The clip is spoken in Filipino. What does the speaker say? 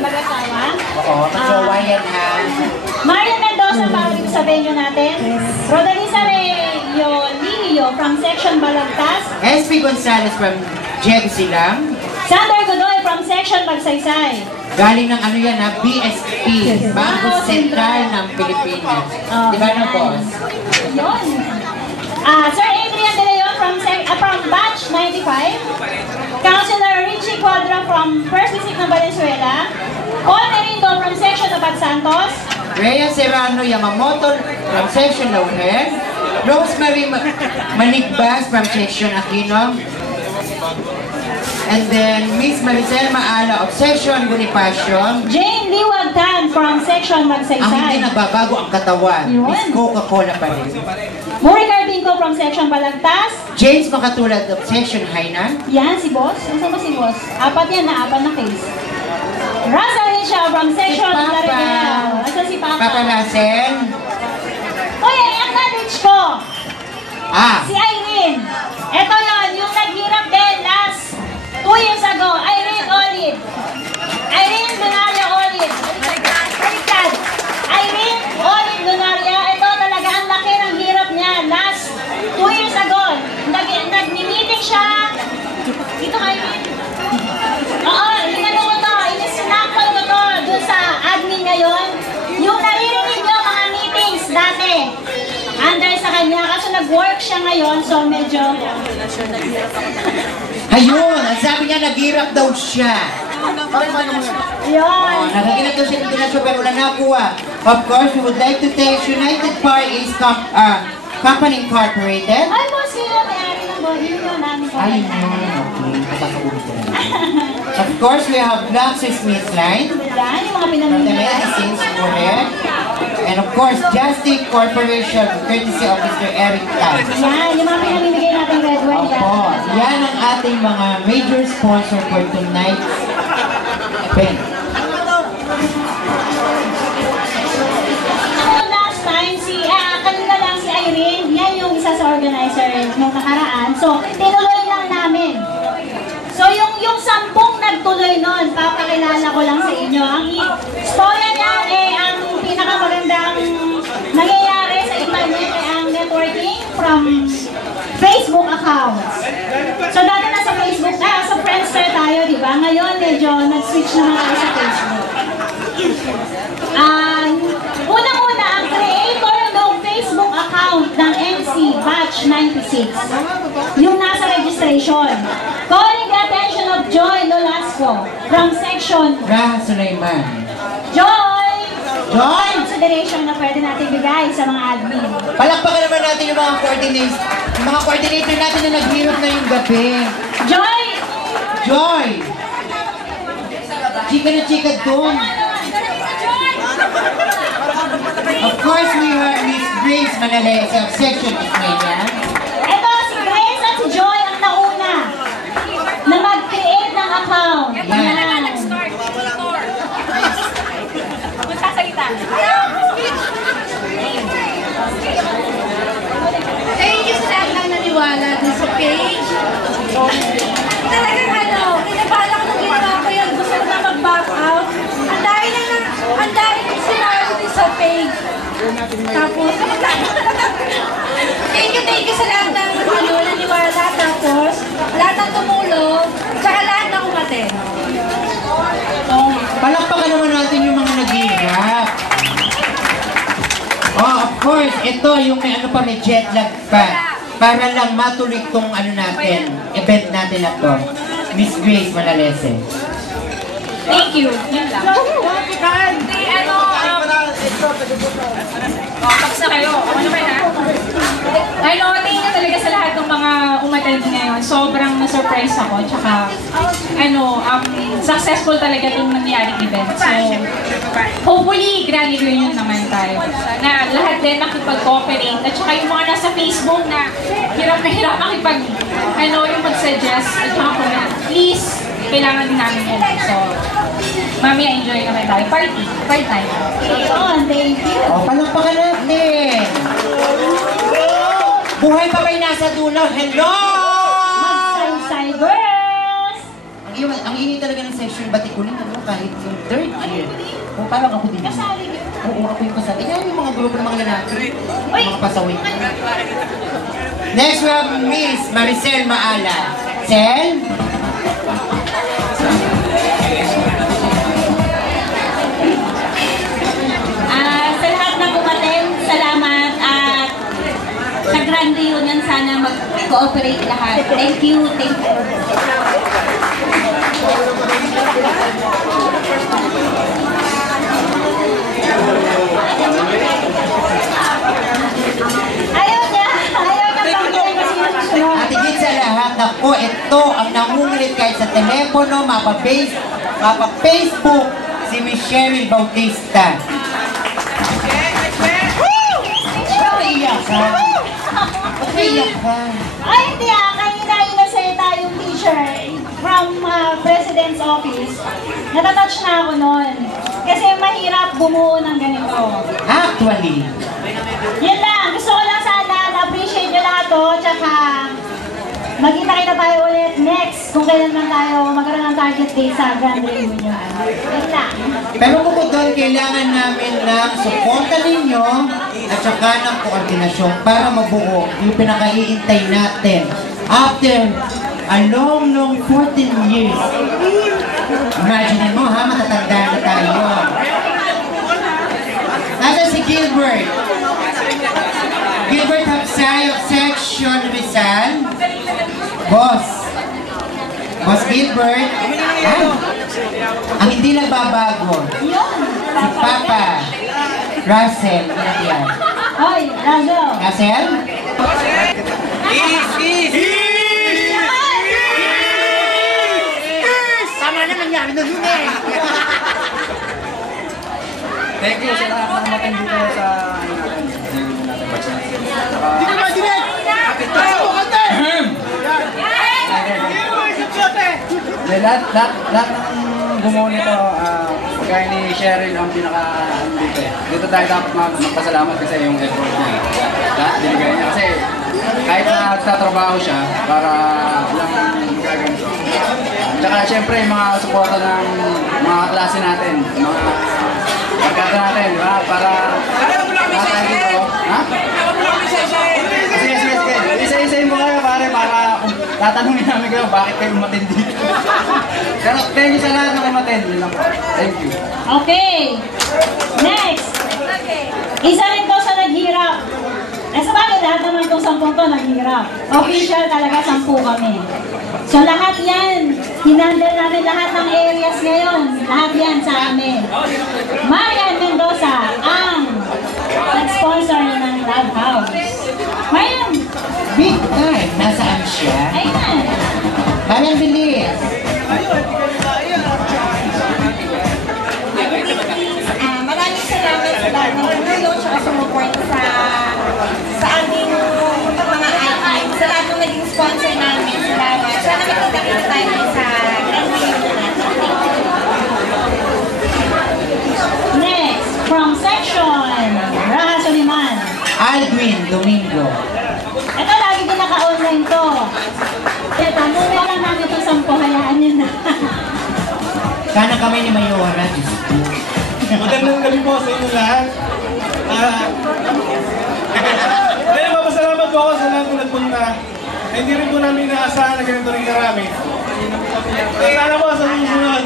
mag-asawa. Oo, mag-jowa yan ha. Marian Mendoza para dito sa venue natin. Rodalisa Leo from Section Balagtas. SP Gonzalez from Diego Silang. Sander Godoy from Section Magsaysay. Galing ng ano yan ha, BSP, Bangko Sentral ng Pilipinas. Di ba no, boss? Yun. Sir Adrian De Leon from Batch 95. Councilor Richie Cuadra from First District ng Valenzuela. Paul Merindo from Section Abad Santos. Rhea Serrano Yamamoto from Section Lauher. Rosemary Manigbas from Section Aquino. And then Miss Maricel Maala of Section Bonifacio. Jane Liwagtan from Section Magsaysay. Ang hindi nagbabago ang katawan. Miss Coca-Cola pa rin. Muri Carbinco from Section Balagtas. James Makatulad of Section Hainan. Yan, si Boss. Ano ba si Boss? Apat na case. Russell Alicia from Section Larigao. Asa si Papa? Papa Russell. Uy, acknowledge ko. Si Ah. Irene. Ito yun, yung naghirap din last 2 years ago. Irene Olive. Irene Lunaria Olive. Baliktad. Irene Olive Lunaria. Ito talaga ang laki ng hirap niya. Last 2 years ago. Nag-meeting siya. Dito Irene. Oo, inano ko to. Inisinampal ko to dun sa admin ngayon. Yung naririnig nyo mga meetings dati. Under sa kanya. Kaso nag-work siya ngayon. So medyo... Ayun, ang sabi niya naghirap daw siya. Yun. Nagagirap daw siya ng donasyon pero wala nakuha. Of course, we would like to thank United Far East Company Incorporated. Ay, boss, kayo may-ari ng body nyo namin po. Ay, okay. Nakakaulit ko na. Of course, we have Black's Smith Line. Yan, yung mga From the pinamimigay. medicines for her. And of course, Justice Corporation, courtesy of Mr. Eric Tan. Yan, yung mga pinamimigay natin red wine. Opo, yan ang ating mga major sponsor for tonight's event. Last time, kanina lang si Irene, yan yung isa sa organizer nung nakaraan. So, tinuloy lang namin. So, yung 10 nagtuloy nun, papakilala ko lang sa inyo. Ang storya niyan ang pinakamagandang nangyayari sa internet ang networking from Facebook accounts. So, dati nasa Facebook, sa Friendster tayo, di ba? Ngayon, medyo nag-switch naman tayo sa Facebook. Unang-una, ang creator ng Facebook account ng MC Batch 96, yung nasa registration. Calling the attention of Joy Nolasco from Section Sulaiman. Joy! Joy! Consideration na pwede natin bigay sa mga admin. Palakpakan naman natin yung mga coordinator natin na naghirap na yung gabi. Joy! Joy! Chika na chika doon. Of course, we have Miss Grace Manalesa of Section Ismania. Ito, si Grace at si Joy ang nauna na mag-create ng account. Yan. Magsasalita. Thank you sa lahat ng naniwala dun sa page. Talagang kinabala ko nung ginawa ko yun. Gusto ko na mag-back out. Ang dahil ng sinaro din sa page. Tapos, thank you sa lahat ng naniwala. Tapos, lahat ng tumulong. Tsaka lahat ng umaten. Palakpakan naman natin yung mga naghirap. Oh, of course, ito yung may jet lag pa. Para lang matuloy tong event natin na to. Miss Grace Manalese. Thank you. Yun lang. Tapos na kayo. Ano ba na? Thank you talaga sa lahat ng mga umattend ngayon. Sobrang na-surprise ako. Tsaka, successful talaga itong nangyaring event. So, hopefully, grand reunion naman tayo. Na lahat din makipag-cooperate. At tsaka yung mga nasa Facebook na hirap yung mag-suggest. At tsaka comment. Please, kailangan din namin yun. So, mamaya enjoy naman tayo. Party. Party time. Thank you. Oh, palakpakan natin. Buhay pa ba'y nasa dulo? Hello! Magsaysay girls! Ang ingay talaga ng session batikunin, kahit yung 30 O, parang ako din. Kasali yun. Oo, ako yung kasali. Yan yung mga grupo ng mga lalaki. Uy! Mga pasaway. Next we have Miss Maricel Maala. Sel? Sa lahat na umaten, salamat at sa grand reunion sana mag-cooperate lahat. Thank you, thank you. Ayaw niya panggilan kasi yung susunod. At higit sa lahat, ako, ito ang nangungulit kahit sa telepono, mapa-Facebook, si Miss Cheryl Bautista. Iyak ka. Iyak ka. Ay, hindi kanina inasaya tayong teacher from President's Office. Natatouch na ako noon. Kasi mahirap bumuo ng ganito. Actually, Yan lang. Gusto ko lang sana na-appreciate nyo lahat to. Tsaka, magkita-kita tayo ulit next kung kailan man tayo magkaroon ng target day sa Grand Reunion. Yan lang. pero bukod doon, kailangan namin ng suporta ninyo at saka ng koordinasyon para mabuo yung pinakaiintay natin. After a long 14 years. Imagine mo ha, matatanda na tayo. Nasa si Gilbert. Gilbert Hapsay of Section Rizal. Boss. Boss Gilbert. Ay, ang hindi nagbabago. Si Papa Russell. Yan. Hoy, Razo. Russell? Tama na nangyari na yun eh. Thank you sa lahat ng umattend dito sa lahat ng bumuo nito, kaya ni Cheryl ang pinaka dito. Dito tayo dapat magpasalamat kasi yung effort niya. Lahat binigay niya kasi kahit na nagtatrabaho siya para lang gaganto. Tsaka syempre yung mga suporta ng mga klase natin, mga pagkata natin, di ba? Para tayo dito. Ha? Sige. Isa-isayin mo kayo pare para tatanungin namin kayo bakit kayo umattend dito. Pero thank you sa lahat ng umattend. Thank you. Okay. Next. Isa rin to sa naghirap. Sa bagay, lahat naman itong 10 to naghirap. Official talaga 10 kami. So lahat yan, hinandle natin lahat ng areas ngayon. Lahat yan sa amin. Marian Mendoza ang nag-sponsor ng Love House. Marian! Big time. Nasaan siya? Ayan! Parang bilis. Maraming salamat sa lahat ng tumulong at sumuporta sa aming mga items. Sa lahat ng naging sponsor namin. Salamat. Sana magkakita tayo sa Grand Reunion natin. Next, from section, Raha Soliman. Aldwin Domingo. Ito, lagi din naka-online to. Ito, muna lang namin ito 10, hayaan nyo na. Sana kami ni Mayora. Diyos ko. Magandang gabi po sa inyo lahat. Kaya mapasalamat po ako sa lahat ng nagpunta. Hindi rin po namin inaasahan na ganito rin karami. Sana po sa susunod,